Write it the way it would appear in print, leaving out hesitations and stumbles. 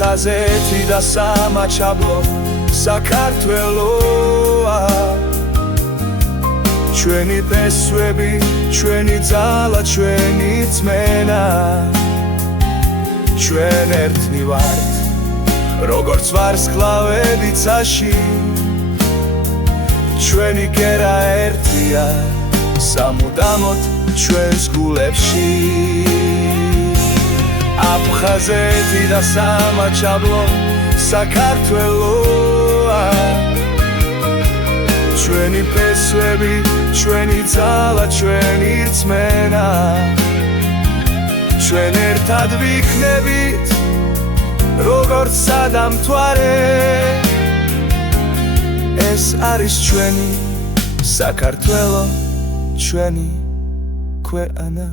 აფხაზეთი და სამაჩაბლო საქართველოა ჩვენი ფესვები, ჩვენი ძალა, ჩვენი ძმენა ჩვენ ერთნი ვართ როგორც ვარსკვლავები ცაში ჩვენი კერა ერთია სამუდამოდ ჩვენს გულებში აფხაზეთი და სამაჩაბლო საქართველოა ჩვენი ფესვები, ჩვენი ძალა, ჩვენი რწმენა ჩვენ ერთად ვიქნებით როგორც სადამთვარე ეს არის ჩვენი საქართველო ჩვენი ქვეყანა